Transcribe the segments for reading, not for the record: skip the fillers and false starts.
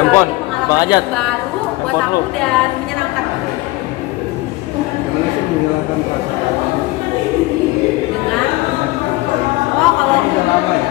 Handphone, Bang Ajat. Baru buat Handphone aku lu. dan menyenangkan. Gimana sih menghilangkan perasaan? Dengan kalau Udah lama ya?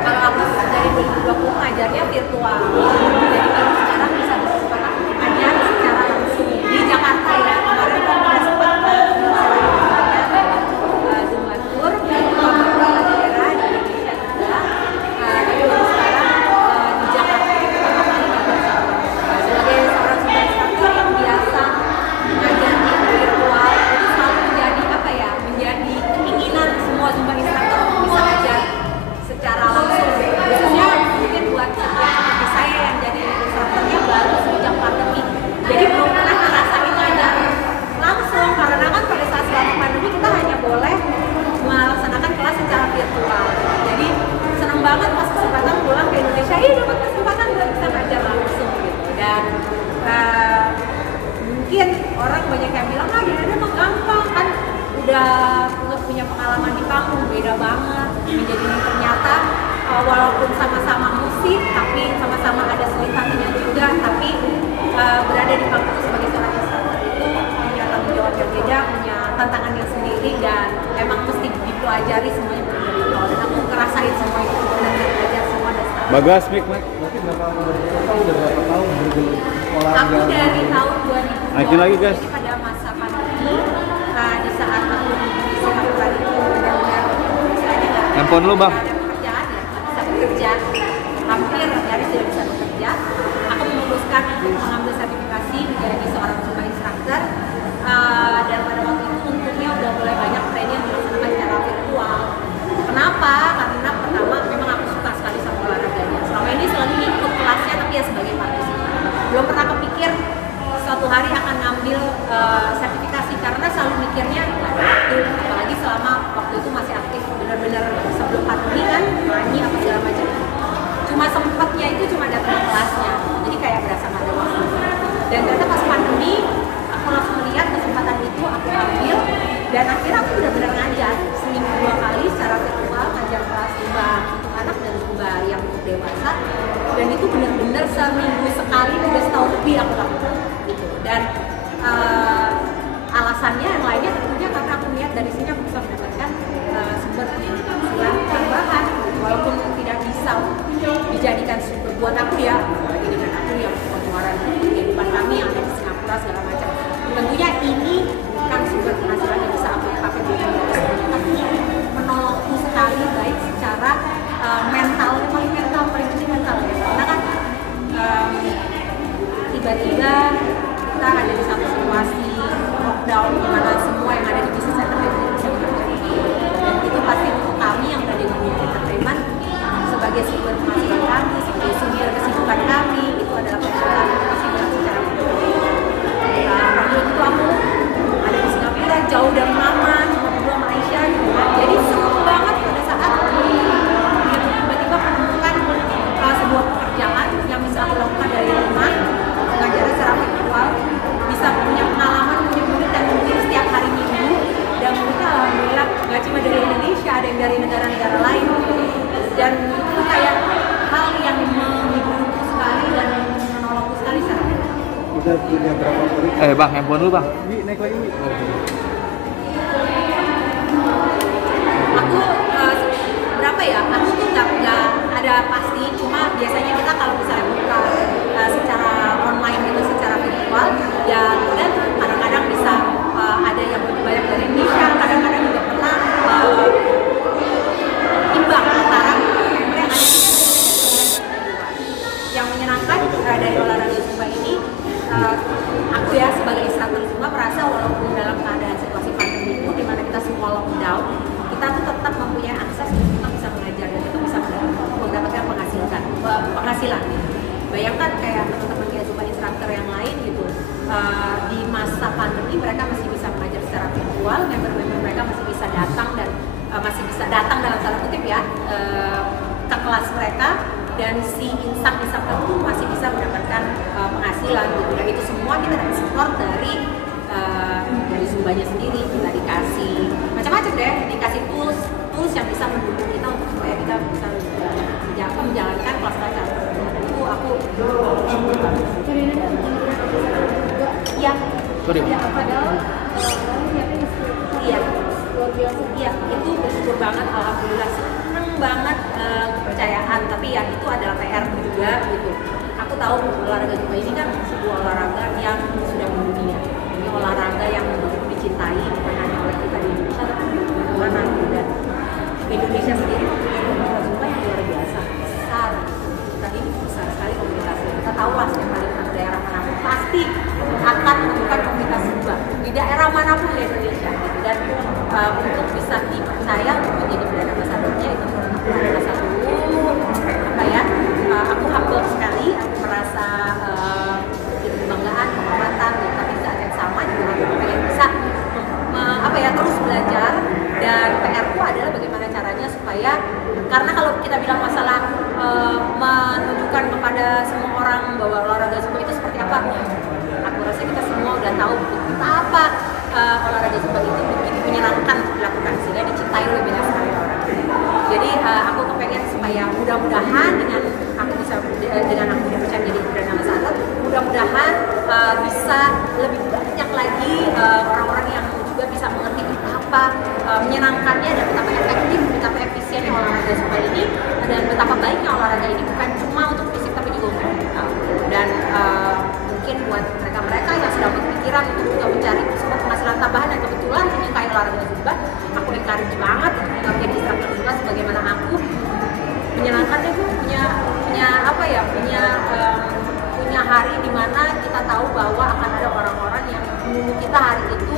kalau aku dari 2020 ngajarnya virtual. Jadi baru sekarang bisa berkesempatan ngajar secara langsung di Jakarta ya. Kemarin aku udah sempat Zumba Tour di beberapa daerah di Indonesia juga. Tapi baru sekarang di Jakarta pertama kali ngajar sebagai seorang Zumba instructor yang biasa ngajar di virtual itu selalu menjadi apa ya? Menjadi keinginan semua Zumba instructor untuk bisa ngajar secara langsung. Khususnya mungkin buat seperti saya yang jadi instrukturnya baru sejak pandemi. Jadi belum pernah ngerasain ngajar langsung karena kan pada saat selama pandemi kita hanya boleh melaksanakan kelas secara virtual. Jadi senang banget pas kesempatan pulang ke Indonesia, dapat kesempatan buat bisa ngajar langsung gitu. Dan mungkin orang banyak yang bilang dia mah gampang kan, udah punya pengalaman di panggung, beda banget. Jadi ternyata walaupun sama-sama musik tapi sama-sama ada selitannya juga, tapi berada di panggung sebagai seorang instruktur itu punya tanggung jawab yang beda, punya tantangan yang sendiri, dan emang mesti dipelajari semuanya dari nol. Dan aku ngerasain semua itu, benar-benar belajar semua dan sekarang. Bagas, Mik, Mik. Berarti udah berapa tahun bergelut olahraga? Aku dari tahun 2020. Naikin lagi, guys. Jadi pada masa pandemi, di saat aku di Singapura itu benar-benar istilahnya nggak Handphone lu, Bang. ada pekerjaan ya, nggak bisa bekerja, hampir nyaris tidak bisa bekerja. Aku memutuskan untuk mengambil sertifikasi menjadi seorang Zumba instructor. Dan pada waktu itu untungnya udah mulai banyak training yang dilaksanakan secara virtual. Kenapa? Karena pertama memang aku suka sekali sama olahraganya. Selama ini selalu ikut kelasnya tapi ya sebagai partisipan. Belum pernah kepikir suatu hari akan ngambil sertifikasi karena selalu mikirnya nggak ada waktu, apalagi selama waktu itu masih aktif benar-benar sebelum pandemi kan, nyanyi apa segala macam. Cuma sempatnya itu cuma datang ke kelasnya, jadi kayak berasa nggak ada waktu. Dan ternyata pas pandemi aku langsung melihat kesempatan itu, aku ambil, dan akhirnya aku benar-benar ngajar seminggu 2 kali secara virtual, ngajar kelas Zumba untuk anak dan Zumba yang untuk dewasa. Dan itu benar-benar seminggu sekali, udah setahun lebih aku lakukan gitu. Dan alasannya yang lainnya tentunya karena aku lihat dari sini aku bisa mendapatkan sumber penghasilan tambahan, walaupun tidak bisa dijadikan sumber buat aku ya, apalagi dengan aku yang pengeluaran kehidupan kami yang ada di Singapura segala macam. Tentunya ini bukan sumber penghasilan yang bisa aku pakai untuk tapi menolongku sekali, baik secara mental, paling penting mental ya, karena kan tiba-tiba kita ada di satu situasi lockdown di mana semua yang ada di bisnis entertainment bisa bekerja, dan itu pasti untuk kami yang berada di dunia entertainment sebagai sumber penghasilan kami, sebagai sumber kesibukan kami, itu adalah persoalan pasti berat secara pribadi. Waktu itu aku ada di Singapura jauh dari mama, cuma berdua sama Aisyah gitu kan. Jadi seneng banget pada saat tiba-tiba menemukan sebuah pekerjaan yang bisa aku lakukan dari rumah, ngajar secara virtual, bisa punya pengalaman, punya murid dan mungkin setiap hari Minggu, dan muridnya alhamdulillah gak cuma dari Indonesia, ada yang dari negara-negara lain, dan itu kayak hal yang menghiburku sekali dan menolongku sekali secara pribadi. Udah punya berapa murid? Bang, handphone lu, Bang. Wi, naik lagi Wi. Aku berapa ya? Aku tuh nggak ada pasti, cuma biasanya kita kalau misalnya buka secara online gitu, secara virtual, ya dan kadang-kadang bisa ada yang lebih banyak dari Indonesia, kadang-kadang juga pernah imbang antara member yang ada di Indonesia. Yang menyenangkan dari olahraga Zumba ini, aku ya sebagai instruktur Zumba merasa walaupun dalam keadaan situasi pandemi itu di mana kita semua lockdown, kita tuh tetap mempunyai akses untuk kita bisa mengajar dan itu bisa mendapatkan penghasilan. Bayangkan kayak teman-teman kayak Zumba instruktur yang lain gitu, di masa pandemi mereka masih bisa mengajar secara virtual, member-member mereka masih bisa datang dan masih bisa datang dalam tanda kutip ya ke kelas mereka, dan si instruktur itu masih bisa mendapatkan penghasilan. keberhasilan gitu. Dan itu semua kita dapat support dari Zumbanya sendiri. Kita dikasih macam-macam deh, dikasih tools yang bisa mendukung kita untuk supaya kita bisa menjalankan kelas secara tertentu. Dan itu aku iya. Sorry. Ya, padahal iya, iya, itu bersyukur banget, alhamdulillah, seneng banget kepercayaan. Tapi ya itu adalah PR juga gitu. Aku tahu olahraga Zumba ini kan sebuah olahraga yang sudah mendunia. Ini olahraga yang begitu dicintai bukan hanya oleh kita di Indonesia, tapi di mana dan di Indonesia sendiri mempunyai Zumba yang luar biasa besar. Kita ini besar sekali komunitasnya. Kita tahu lah setiap kali ke daerah manapun pasti akan menemukan komunitas Zumba di daerah manapun di Indonesia gitu. Dan untuk bisa dipercaya untuk menjadi brand ambassador-nya itu menurut aku adalah satu aku humble sekali. Aku merasa kebanggaan, kehormatan gitu. Tapi saat yang sama juga aku pengen bisa terus belajar. Dan PR-ku adalah bagaimana caranya supaya, karena kalau kita bilang masalah menunjukkan kepada semua orang bahwa olahraga Zumba itu seperti apa, aku rasa kita semua udah tahu betapa olahraga Zumba itu begitu menyenangkan untuk dilakukan sehingga dicintai oleh banyak sekali orang. Jadi aku kepengen supaya mudah-mudahan dengan aku dipercaya menjadi brand ambassador, mudah-mudahan bisa lebih banyak lagi orang-orang yang juga bisa mengerti betapa menyenangkannya dan betapa efektif, betapa efisiennya olahraga Zumba ini, dan betapa baiknya olahraga ini bukan cuma untuk fisik tapi juga untuk mental. Dan mungkin buat mereka-mereka yang sedang berpikiran untuk juga mencari sumber penghasilan tambahan dan kebetulan menyukai olahraga Zumba, aku encourage banget untuk juga menjadi instruktur Zumba sebagaimana aku. Menyenangkan deh, punya hari di mana kita tahu bahwa akan ada orang-orang yang menunggu kita hari itu,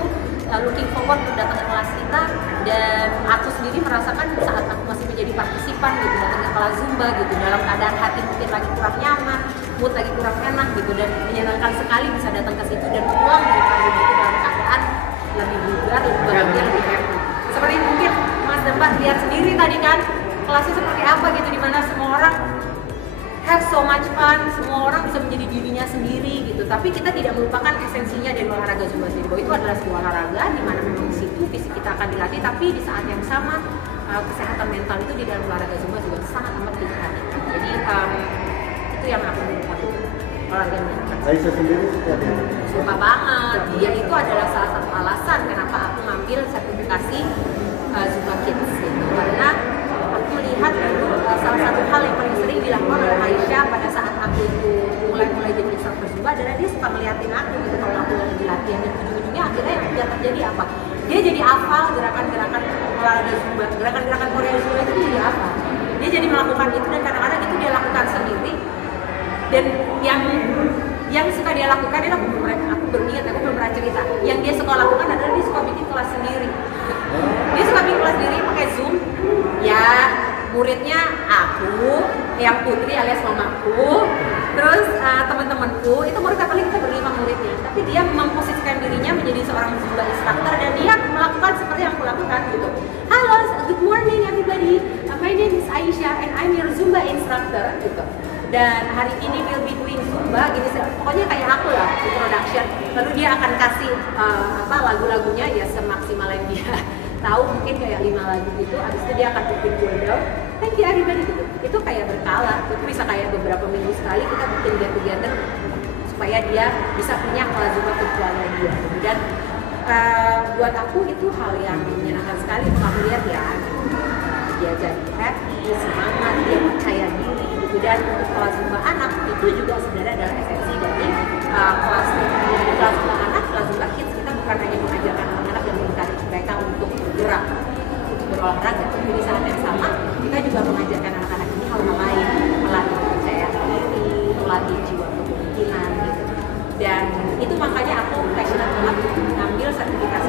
looking forward untuk datang ke kelas kita. Dan aku sendiri merasakan saat aku masih menjadi partisipan gitu, datang ke kelas Zumba gitu, dalam keadaan hati mungkin lagi kurang nyaman, mood lagi kurang enak gitu, dan menyenangkan sekali bisa datang ke situ dan pulang dari kelas itu dalam keadaan lebih bugar, lebih bahagia, lebih happy. Seperti mungkin Mas dan Mbak lihat sendiri tadi kan kelasnya seperti apa gitu, dimana semua orang have so much fun, semua orang bisa menjadi dirinya sendiri gitu. Tapi kita tidak melupakan esensinya dari olahraga Zumba sendiri, bahwa itu adalah sebuah olahraga di mana memang di situ fisik kita akan dilatih, tapi di saat yang sama kesehatan mental itu di dalam olahraga Zumba juga sangat amat diperhatikan. Jadi itu yang aku olahraga mental. Aisyah sendiri seperti apa? Suka banget. Dia itu adalah salah satu alasan kenapa aku ngambil sertifikasi Zumba Kids gitu. Karena aku melihat salah satu hal yang paling sering dilakukan oleh Aisyah pada saat aku itu mulai jadi instruktur Zumba adalah dia suka ngeliatin aku gitu kalau aku lagi latihan, dan ujung-ujungnya akhirnya yang terjadi apa? Dia jadi hafal gerakan-gerakan olahraga Zumba, gerakan-gerakan Korea Zumba itu dia hafal. Dia jadi melakukan itu, dan kadang-kadang itu dia lakukan sendiri. Dan yang suka dia lakukan itu aku belum pernah cerita. Yang dia suka lakukan adalah dia suka bikin kelas sendiri. Dia suka bikin kelas sendiri pakai Zoom. Ya, muridnya aku, yang Putri alias mamaku, terus teman-temanku. Itu murid paling kita berlima muridnya. Tapi dia memposisikan dirinya menjadi seorang Zumba instructor, dan dia melakukan seperti yang aku lakukan gitu. Halo, good morning everybody. My name is Aisyah and I'm your Zumba instructor gitu. Dan hari ini we'll be doing Zumba gini, pokoknya kayak aku lah, introduction. Lalu dia akan kasih lagu-lagunya ya semaksimal yang dia tahu, mungkin kayak 5 lagu gitu. Abis itu dia akan bikin cool down, thank you everybody gitu. Itu kayak berkala, itu bisa kayak beberapa minggu sekali kita bikin get-together supaya dia bisa punya kelas Zumba virtualnya dia. Dan buat aku itu hal yang menyenangkan sekali untuk aku lihat ya. Dia jadi happy, semangat, dia percaya diri gitu. Dan kelas Zumba anak itu juga sebenarnya adalah esensi dari kelas Zumba anak, kelas Zumba Kids. Kita bukan hanya mengajarkan anak-anak dan mengajarkan mereka untuk bergerak, untuk berolahraga, tapi di saat yang sama kita juga mengajarkan anak-anak ini hal-hal lain, melatih percaya diri, melatih jiwa kepemimpinan gitu. Dan itu makanya aku passionate banget ngambil sertifikasi